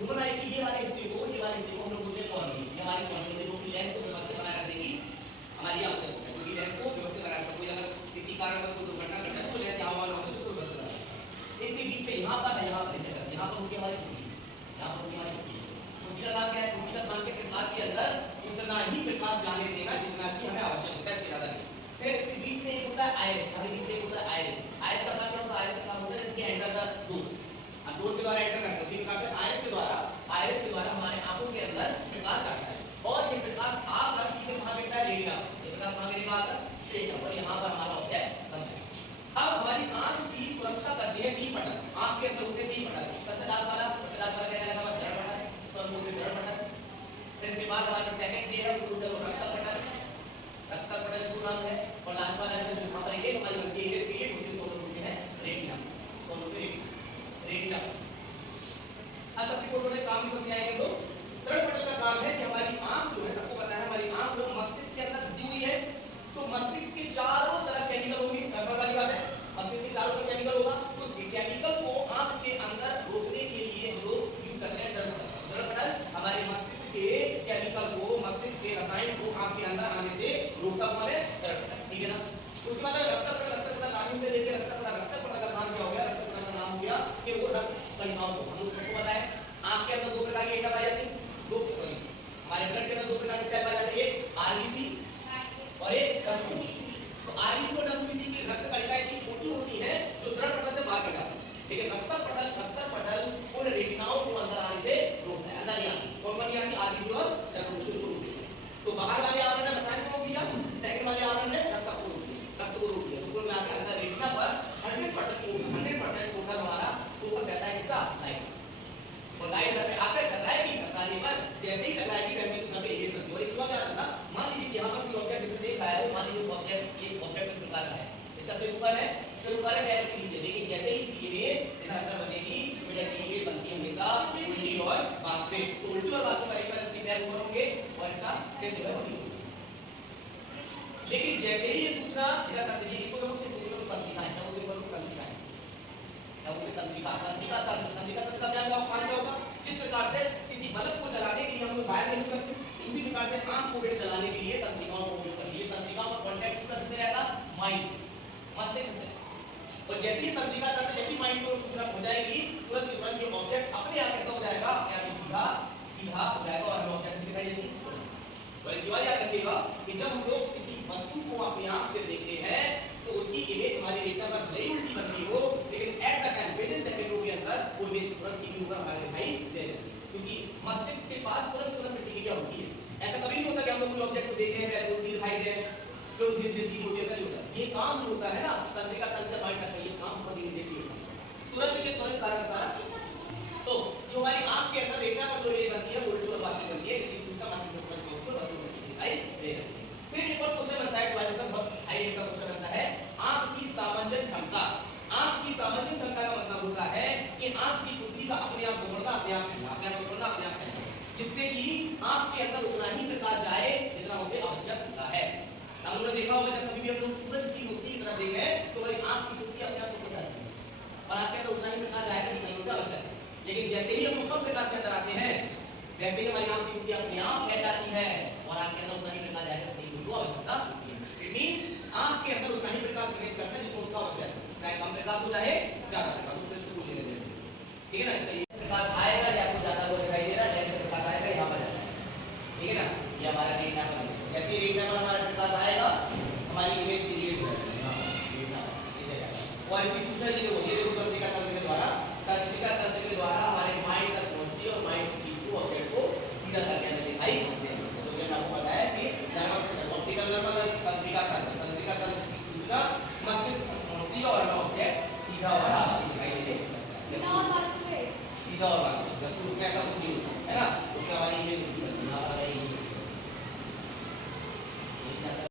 Human आई की ये वाले हिस्से को हम लोग बोलते हैं कॉर्निया। ये हमारी कॉर्निया है जो कि लेंस को व्यवस्थित बनाए रखने की हमारी आवश्यकता है, क्योंकि लेंस को व्यवस्थित बनाए रखना, कोई अगर किसी कारणवश को दुर्घटना घटे तो लेंस यहाँ वाला होगा तो व्यवस्थित बनाए रखना। इसके बीच में यहाँ पर है, यहाँ पर इसे करते हैं, यहाँ पर होगी हमारी कुंडी, यहाँ पर होगी हमारी कुंडी। कुंडी का काम क्या है? कुंडी का काम के प्रकाश के अंदर उतना ही प्रकाश जाने देना जितना कि हमें आवश्यक होता है, इससे ज्यादा नहीं। फिर इसके बीच में एक होता है आयरिस, हमारे बीच में एक होता है आयरिस। आयरिस का काम क्या होता है? आयरिस का काम होता है इसके एंटर द डोर, डोर के द्वारा एंटर करते हैं। फिर करते आयरिस के द्वारा हमारे आंखों के अंदर प्रकाश आता है और ये प्रकाश आकर सीधे कहां गिरता है? रेटिना। ये प्रकाश कहां गिरेगा? आकर रेटिना पर। यहां पर हमारा ऑब्जेक्ट बनता है। अब हमारी आंख की सुरक्षा करती है तीन बटन। आंख के अंदर होते हैं तीन बटन। सबसे लास्ट वाला क्या लगा हुआ? ग्रहण बटन, तो हम बोलते हैं ग्रहण बटन। फिर इसके बाद हमारे सेकंड जो है वो रक्त बटन, रक्त बटन इसका नाम है। और लास्ट वाला जो यहां पर एक हमारी बनती है इसके ये बोलते हैं रेटिना, तो बोलते हैं रेटिना। अब सबके छोटे-छोटे काम भी समझ आएंगे। तो थर्ड बटन का काम है कि हमारी आंख जो है, सबको पता है हमारी आंख जो मस्तिष्क के अंदर धसी हुई है, तो मस्तिष्क के चारों तरफ केमिकल होंगे, नंबर वाली बात है। मस्तिष्क के चारों तरफ केमिकल होगा, तो उस केमिकल को आंख के अंदर रोकने के लिए हम लोग यूज करते हैं डर्म बटन। डर्म बटन हमारे मस्तिष्क के केमिकल को, मस्तिष्क के रसायन को आंख के अंदर आने से रोकता हुआ है डर्म बटन, ठीक है ना। उसके बाद रक्त बटन लाइन से लेके रक्त बटन का काम क्या हो गया? रक्त बटन का नाम हो गया कि वो रक्त कणिकाओं को, हम लोग सबको पता है आंख के अंदर दो प्रकार की एंटा पाई जाती है, दो हमारे ब्लड के अंदर दो प्रकार के सेल पाए जाते हैं, एक आरबीसी और एक डब्ल्यूबीसी। तो आरबीसी और डब्ल्यूबीसी की रक्त कणिका इतनी छोटी होती है जो द्रव पटल से बाहर निकलती है, लेकिन रक्त पटल उन रेटिनाओं को अंदर आने से रोकता है, अंदर नहीं आती। कौन कौन नहीं आती? आरबीसी और डब्ल्यूबीसी को रोकती है। तो बाहर वाले आवरण ने रसायन को रोक दिया, सेकंड वाले आवरण ने रक्त को रोक दिया, रक्त को रोक दिया। तो कुल मिलाकर अंदर रेटिना पर 100% फोकस हमारा फोकस रहता है किसका? लाइट। और लाइट पे आकर टकराएगी, टकराने पर जैसे ही टकराएगी फैमिली उतना पे एजेस करती है। और एक क्या होता है? मान लीजिए यहां पर कोई ऑब्जेक्ट दिख रहा है, मान लीजिए ऑब्जेक्ट ये ऑब्जेक्ट इस प्रकार का है, इसका सिर ऊपर है, फिर ऊपर है पैर के नीचे, लेकिन जैसे ही इसकी इमेज इधर अंदर बनेगी, तो जैसे इमेज बनती है हमेशा उल्टी और वास्तविक। तो उल्टी और वास्तविक करने पर इसके पैर ऊपर होंगे और इसका सिर जो है वो नीचे होगा। लेकिन जैसे ही ये सूचना इधर कर दीजिए, इसको हम तंत्रिका है, वो देखो तंत्रिका है, क्या बोलते हैं? तंत्रिका का क्या होगा? जिस प्रकार से किसी बल्ब को जलाने के लिए हम लोग वायर यूज करते हैं, उसी प्रकार से आंख को जलाने के लिए तंत्रिकाओं को उपयोग करते हैं। तंत्रिकाओं का कांटेक्ट किससे रहेगा? माइंड, मस्तिष्क से। और जैसे ही तंत्रिका तंत्र जैसी माइंड को सूचना पहुंचाएगी, तुरंत ये ऑब्जेक्ट अपने आप कैसा हो जाएगा? अपने आप सीधा सीधा हो जाएगा और हमें ऑब्जेक्ट दिखाई देगी। और एक बात याद रखिएगा कि जब हम लोग किसी वस्तु को अपनी आंख से देखते हैं तो उसकी इमेज हमारी रेटिना पर भले ही उल्टी बनती हो, लेकिन at the time with in सेकंडों के अंदर वो इमेज तुरंत सीधी होकर हमारे दिखाई दे रही है, क्योंकि मस्तिष्क के पास तुरंत प्रतिक्रिया होती है। ऐसा कभी नहीं होता कि हम लोग कोई ऑब्जेक्ट को देख रहे हैं पहले उल्टी दिखाई दे फिर धीरे धीरे सीधी होती है, ऐसा नहीं होता। ये काम जो होता है ना तंत्रिका तंत्र से माइंड तक, ये काम बहुत धीरे धीरे होता है, तुरंत के तुरंत सारा का सारा। तो जो हमारी आंख के अंदर रेटिना पर जो इमेज बनती है वो उल्टी और वास्तविक बनती है, इसकी सूचना मस्तिष्क पर पहुंचकर वस्तु दिखाई देगी। फिर एक और क्वेश्चन बनता है 12th का, बहुत हाई रेंज का क्वेश्चन बनता है, आंख की सामान्य क्षमता। आंख की सामान्य क्षमता का मतलब होता है कि आंख की बुद्धि का अपने आप घूमना, अपने आप फैलना, अपने आप घूमना, अपने आप फैलना, जिससे कि आंख के अंदर उतना ही प्रकाश जाए जितना उसे आवश्यक होता है। हम लोगों ने देखा होगा जब कभी भी हम लोग सूरज की रोशनी की तरफ देखें तो हमारी आंख की बुद्धि अपने आप घूम जाती है और आपके अंदर उतना ही प्रकाश जाएगा जितना उसे आवश्यक है। लेकिन जैसे ही हम कम प्रकाश के अंदर आते हैं, वैसे ही हमारी आंख की बुद्धि अपने आप फैल जाती है और आपके अंदर उतना ही प्रकाश जाएगा जितनी उसको आवश्यकता होती है। इट मींस आंख के अंदर उतना ही प्रकाश प्रवेश करना है जितना उसका आवश्यक है, चाहे कम प्रकाश हो जाए ज्यादा प्रकाश, उससे कुछ लेने देने, ठीक है ना। इसलिए प्रकाश आएगा या आपको ज्यादा वो दिखाई दे रहा है, जैसे प्रकाश आएगा यहाँ पर जाना है, ठीक है ना। ये हमारा रेटिना पर, जैसे रेटिना पर हमारा प्रकाश आएगा हमारी इमेज क्रिएट हो जाएगी यहाँ पर रेटिना पर, इसे जाएगा। और इसकी सूचना ये देखो तंत्रिका तंत्र के द्वारा हमारे माइंड तक पहुंचती है और माइंड चीज को ऑब्जेक्ट को सीधा करके हमें दिखाई देती है। तो ये आपको पता है कि ऑप्टिकल नर्व तंत्रिका तंत्र की सूचना मस्तिष्क तक पहुंचती है और ऑब्जेक्ट सीधा और आभासी दिखाई देने लगता है। सीधा और वास्तविक, जबकि उसमें ऐसा कुछ नहीं होता है ना, उसमें हमारी इमेज